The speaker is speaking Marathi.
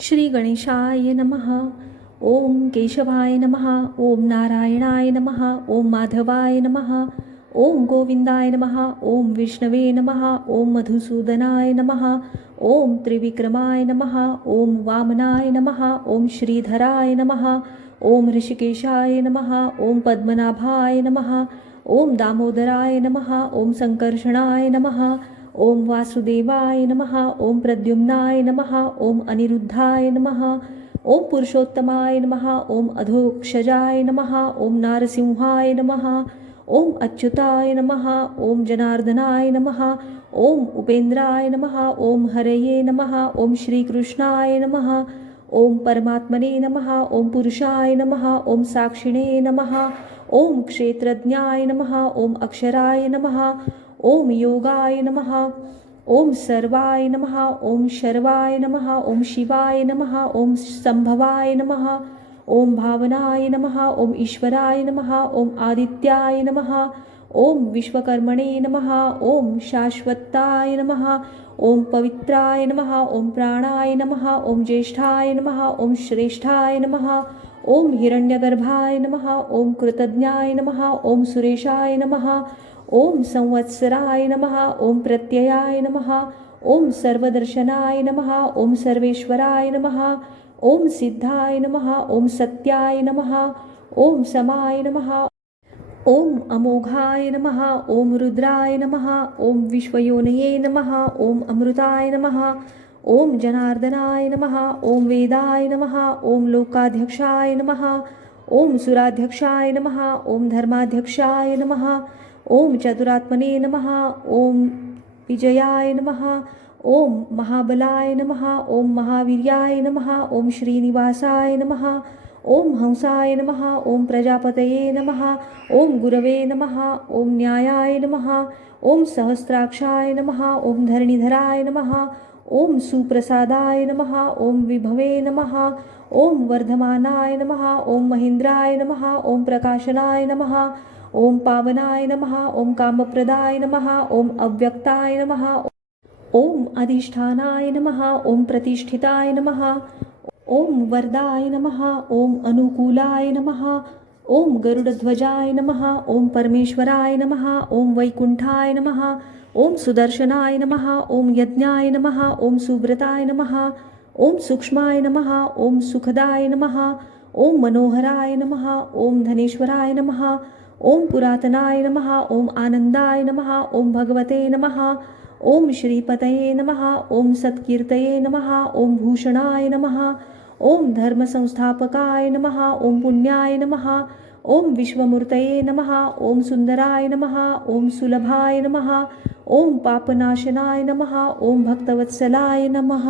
श्री गणेशाय नमः. ओम केशवाय नमः. ओम नारायणाय नमः. ओम माधवाय नमः. ओम गोविंदाय नमः. ओम विष्णवे नमः. ओम मधुसूदनाय नमः. ओम त्रिविक्रमाय नमः. ओम वामनाय नमः. ओम श्रीधराय नमः. ओम ऋषिकेशाय नमः. ओम पद्मनाभाय नमः. ओम दामोदराय नमः. ओम संकर्षणाय नमः. ओम वासुदेवाय नमः. ओम प्रद्युम्नाय नमः. ओम अनिरुद्धाय नमः. ओम पुरुषोत्तमाय नमः. ओम अधोक्षजाय नमः. ओम नारसिंहाय नमः. ओम अच्युताय नमः. ओम जनार्दनाय नमः. ओम उपेंद्राय नमः. ओम हरये नमः. ओम श्रीकृष्णाय नमः. ओम परमात्मने नमः. ओम पुरुषाय नमः. ओम साक्षिणे नमः. ओम क्षेत्रज्ञाय नमः. ओम अक्षराय नमः. ओम योगाय नमः. ओम सर्वाय नमः. ओम शर्वाय नमः. ओम शिवाय नमः. ओम संभवाय नमः. ओम भावनाय नमः. ओम ईश्वराय नमः. ओम आदित्याय नमः. ओम विश्वकर्मणे नमः. ओम शाश्वताय नमः. ओम पवित्राय नमः. ओम प्राणाय नमः. ओम ज्येष्ठाय नमः. ओम श्रेष्ठाय नमः. ओम हिरण्यगर्भाय नमः. ओम कृतज्ञाय नमः. ओम सुरेशाय नमः. ओम संवत्सराय नमः. ओम प्रत्ययाय नमः. ओम सर्वदर्शनाय नमः. ओम सर्वेश्वराय नमः. ओम सिद्धाय नमः. ओम सत्याय नमः. ओम समाय नमः. ओम अमोघाय नमः. ओम रुद्राय नमः. ओम विश्वयोनये नमः. ओम अमृताय नमः. ओम जनार्दनाय नमः. ओम वेदाय नमः. ओम लोकाध्यक्षाय नमः. ओम सुराध्यक्षाय नमः. ओम धर्माध्यक्षाय नमः. ओम चतुरात्मने नमः. ओम विजयाय नमः. ओम महाबलाय नमः. ओम महावीर्याय नमः. ओम श्रीनिवासाय नमः. ओम हंसाय नमः. ओम प्रजापतये नमः. ओम गुरवे नमः. ओम न्यायाय नमः. ओम सहस्राक्षाय नमः. ओम धरणीधराय नमः. ओम सुप्रसादाय नमः. ओम विभवे नमः. ओम वर्धमानाय नमः. ओम महेंद्राय नमः. ओम प्रकाशनाय नमः. ओम पावनाय नमः. ओम कामप्रदाय नमः. ओम अव्यक्ताय नमः. ओम अधिष्ठानाय नमः. ओम प्रतिष्ठिताय नमः. ओम वरदाय नमः. ओम अनुकूलाय नमः. ओम गरुडध्वजाय नमः. ओम परमेश्वराय नमः. ओम वैकुंठाय नमः. ओम सुदर्शनाय नमः. ओम यज्ञाय नमः. ओम सुव्रताय नमः. ओम सूक्ष्माय नमः. ओम सुखदाय नमः. ओम मनोहराय नमः. ओम धनेश्वराय नमः. ओम पुरातनाय नमः. ओम आनंदाय नमः. ओम भगवते नमः. ओम श्रीपतये नमः. ओम सत्कीर्तये नमः. ओम भूषणाय नमः. ओम धर्मसंस्थापकाय नमः. ओम पुण्याय नमः. ओम विश्वमूर्तये नमः. ओम सुंदराय नमः. ओम सुलभाय नमः. ओम पापनाशनाय नमः. ओम भक्तवत्सलाय नमः.